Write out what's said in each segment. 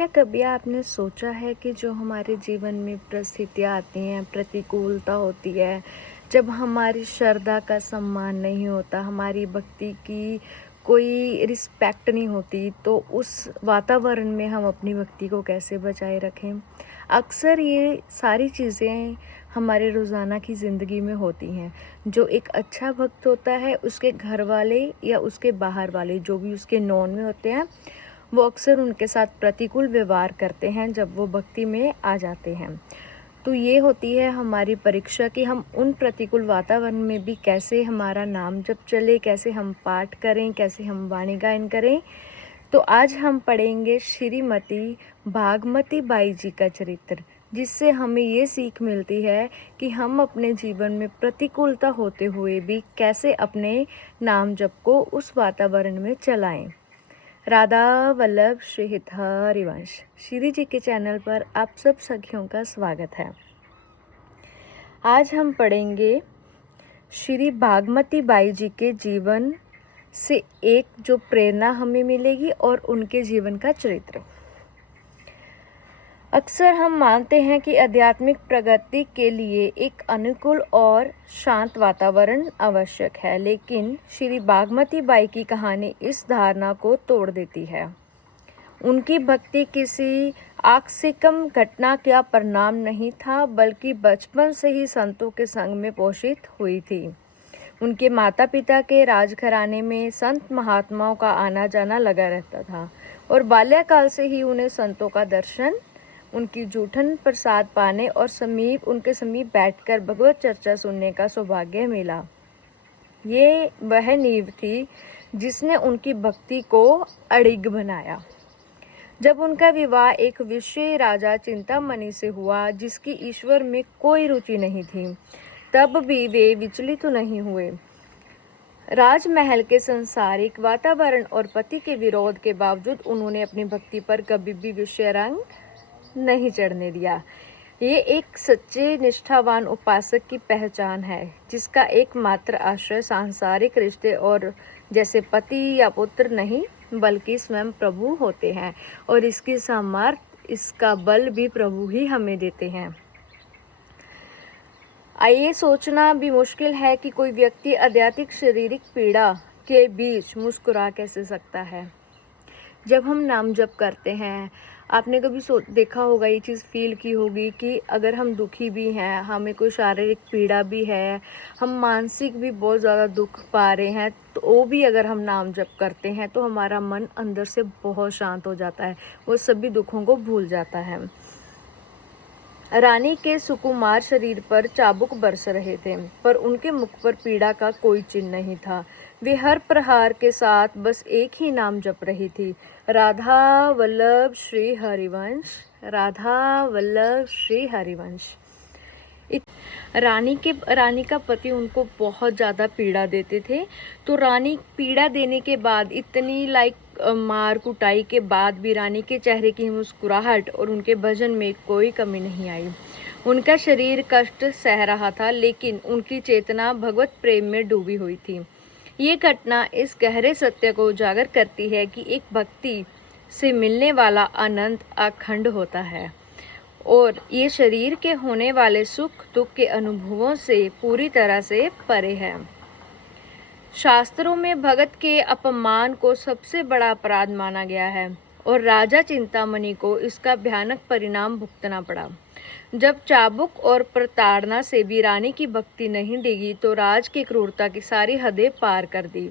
क्या कभी आपने सोचा है कि जो हमारे जीवन में परिस्थितियाँ आती हैं, प्रतिकूलता होती है, जब हमारी श्रद्धा का सम्मान नहीं होता, हमारी भक्ति की कोई रिस्पेक्ट नहीं होती, तो उस वातावरण में हम अपनी भक्ति को कैसे बचाए रखें? अक्सर ये सारी चीज़ें हमारे रोज़ाना की ज़िंदगी में होती हैं। जो एक अच्छा भक्त होता है, उसके घर वाले या उसके बाहर वाले जो भी उसके नॉन में होते हैं, वो अक्सर उनके साथ प्रतिकूल व्यवहार करते हैं जब वो भक्ति में आ जाते हैं। तो ये होती है हमारी परीक्षा कि हम उन प्रतिकूल वातावरण में भी कैसे हमारा नाम जप चले, कैसे हम पाठ करें, कैसे हम वाणी गायन करें। तो आज हम पढ़ेंगे श्रीमती भागमती बाई जी का चरित्र, जिससे हमें ये सीख मिलती है कि हम अपने जीवन में प्रतिकूलता होते हुए भी कैसे अपने नाम जप को उस वातावरण में चलाएं। राधा वल्लभ श्री हित हरिवंश श्री जी के चैनल पर आप सब सखियों का स्वागत है। आज हम पढ़ेंगे श्री भागमती बाई जी के जीवन से एक जो प्रेरणा हमें मिलेगी और उनके जीवन का चरित्र। अक्सर हम मानते हैं कि आध्यात्मिक प्रगति के लिए एक अनुकूल और शांत वातावरण आवश्यक है, लेकिन श्री भागमती बाई की कहानी इस धारणा को तोड़ देती है। उनकी भक्ति किसी आकस्मिक घटना का परिणाम नहीं था, बल्कि बचपन से ही संतों के संग में पोषित हुई थी। उनके माता पिता के राजघराने में संत महात्माओं का आना जाना लगा रहता था और बाल्यकाल से ही उन्हें संतों का दर्शन, उनकी जूठन प्रसाद पाने और उनके समीप बैठकर भगवत चर्चा सुनने का सौभाग्य मिला। ये वह नींव थी जिसने उनकी भक्ति को अडिग बनाया। जब उनका विवाह एक विषय राजा चिंतामणि से हुआ, जिसकी ईश्वर में कोई रुचि नहीं थी, तब भी वे विचलित नहीं हुए। राजमहल के सांसारिक वातावरण और पति के विरोध के बावजूद उन्होंने अपनी भक्ति पर कभी भी विषय रंग नहीं चढ़ने दिया। ये एक सच्चे निष्ठावान उपासक की पहचान है, जिसका एकमात्र आश्रय सांसारिक रिश्ते और जैसे पति या पुत्र नहीं, बल्कि स्वयं प्रभु होते हैं, और इसकी सामर्थ्य, इसका बल भी प्रभु ही हमें देते हैं। आइए सोचना भी मुश्किल है कि कोई व्यक्ति आध्यात्मिक शारीरिक पीड़ा के बीच मुस्कुरा कैसे सकता है। जब हम नाम जप करते हैं, आपने कभी देखा होगा, ये चीज़ फील की होगी कि अगर हम दुखी भी हैं, हमें कोई शारीरिक पीड़ा भी है, हम मानसिक भी बहुत ज़्यादा दुख पा रहे हैं, तो वो भी अगर हम नाम जप करते हैं तो हमारा मन अंदर से बहुत शांत हो जाता है, वो सभी दुखों को भूल जाता है। रानी के सुकुमार शरीर पर चाबुक बरस रहे थे, पर उनके मुख पर पीड़ा का कोई चिन्ह नहीं था। वे हर प्रहार के साथ बस एक ही नाम जप रही थी, राधा वल्लभ श्री हरिवंश, राधा वल्लभ श्री हरिवंश। रानी का पति उनको बहुत ज़्यादा पीड़ा देते थे, तो रानी पीड़ा देने के बाद, इतनी मार कुटाई के बाद भी रानी के चेहरे की मुस्कुराहट और उनके भजन में कोई कमी नहीं आई। उनका शरीर कष्ट सह रहा था, लेकिन उनकी चेतना भगवत प्रेम में डूबी हुई थी। ये घटना इस गहरे सत्य को उजागर करती है कि एक भक्ति से मिलने वाला आनंद अखंड होता है और ये शरीर के होने वाले सुख दुख के अनुभवों से पूरी तरह से परे है। शास्त्रों में भगत के अपमान को सबसे बड़ा अपराध माना गया है और राजा चिंतामणि को इसका भयानक परिणाम भुगतना पड़ा। जब चाबुक और प्रताड़ना से भी रानी की भक्ति नहीं डिगी, तो राज की क्रूरता की सारी हदें पार कर दी।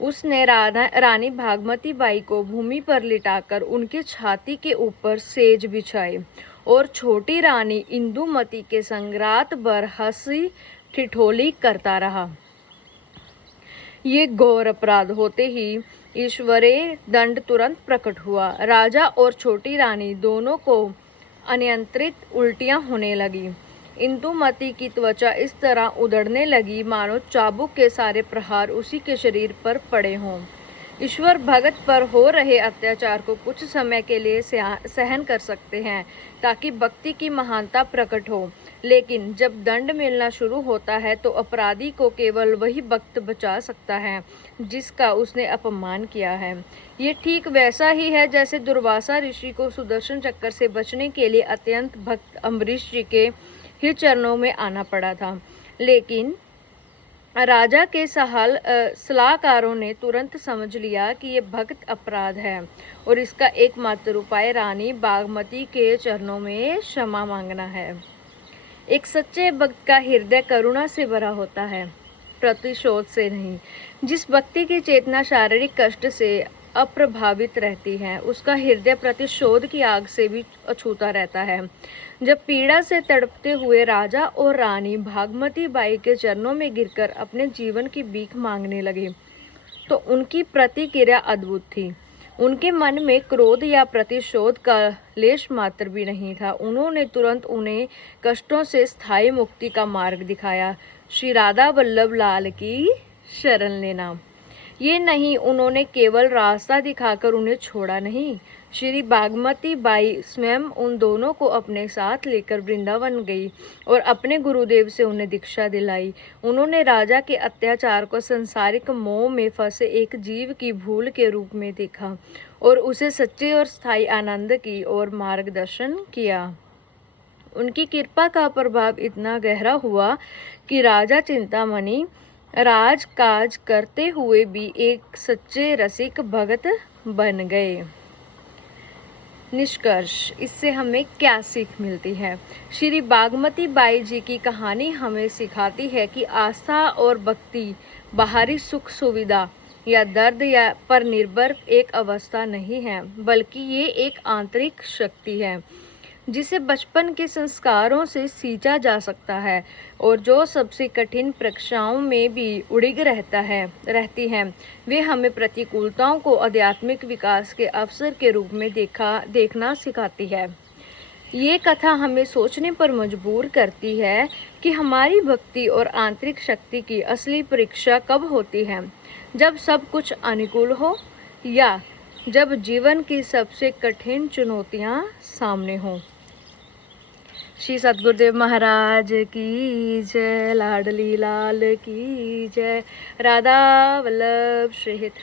उसने रानी भागमती बाई को भूमि पर लिटाकर उनकी छाती के ऊपर सेज बिछाए और छोटी रानी इंदुमती के संग रात भर हंसी ठिठोली करता रहा। ये घोर अपराध होते ही ईश्वरीय दंड तुरंत प्रकट हुआ। राजा और छोटी रानी दोनों को अनियंत्रित उल्टियां होने लगी। इंदुमती की त्वचा इस तरह उधड़ने लगी मानो चाबुक के सारे प्रहार उसी के शरीर पर पड़े हों। ईश्वर भगत पर हो रहे अत्याचार को कुछ समय के लिए सहन कर सकते हैं ताकि भक्ति की महानता प्रकट हो, लेकिन जब दंड मिलना शुरू होता है तो अपराधी को केवल वही भक्त बचा सकता है जिसका उसने अपमान किया है। ये ठीक वैसा ही है जैसे दुर्वासा ऋषि को सुदर्शन चक्र से बचने के लिए अत्यंत भक्त अम्बरीश जी के ही चरणों में आना पड़ा था, लेकिन राजा के सलाहकारों ने तुरंत समझ लिया कि ये भक्त अपराध है और इसका एकमात्र उपाय रानी बागमती के चरणों में क्षमा मांगना है। एक सच्चे भक्त का हृदय करुणा से भरा होता है, प्रतिशोध से नहीं। जिस व्यक्ति की चेतना शारीरिक कष्ट से अप्रभावित रहती है, उसका हृदय प्रतिशोध की आग से भी अछूता रहता है। जब पीड़ा से तड़पते हुए राजा और रानी भागमती बाई के चरणों में गिरकर अपने जीवन की भीख मांगने लगे, तो उनकी प्रतिक्रिया अद्भुत थी। उनके मन में क्रोध या प्रतिशोध का लेश मात्र भी नहीं था। उन्होंने तुरंत उन्हें कष्टों से स्थायी मुक्ति का मार्ग दिखाया। श्री राधा वल्लभ लाल की शरण लेना। ये नहीं, उन्होंने केवल रास्ता दिखाकर उन्हें छोड़ा नहीं। श्री बागमती बाई स्वयं उन दोनों को अपने साथ लेकर वृंदावन गई और अपने गुरुदेव से उन्हें दीक्षा दिलाई। उन्होंने राजा के अत्याचार को सांसारिक मोह में फंसे एक जीव की भूल के रूप में देखा और उसे सच्चे और स्थायी आनंद की ओर मार्गदर्शन किया। उनकी कृपा का प्रभाव इतना गहरा हुआ कि राजा चिंतामणि राजकाज करते हुए भी एक सच्चे रसिक भगत बन गए। निष्कर्ष, इससे हमें क्या सीख मिलती है? श्री बागमती बाई जी की कहानी हमें सिखाती है कि आस्था और भक्ति बाहरी सुख सुविधा या दर्द या पर निर्भर एक अवस्था नहीं है, बल्कि ये एक आंतरिक शक्ति है जिसे बचपन के संस्कारों से सींचा जा सकता है और जो सबसे कठिन परीक्षाओं में भी उड़िग रहती है। वे हमें प्रतिकूलताओं को आध्यात्मिक विकास के अवसर के रूप में देखना सिखाती है। ये कथा हमें सोचने पर मजबूर करती है कि हमारी भक्ति और आंतरिक शक्ति की असली परीक्षा कब होती है, जब सब कुछ अनुकूल हो या जब जीवन की सबसे कठिन चुनौतियां सामने हों। श्री सद्गुरुदेव महाराज की जय, लाडली लाल की जय, राधा वल्लभ श्री हरिवंश।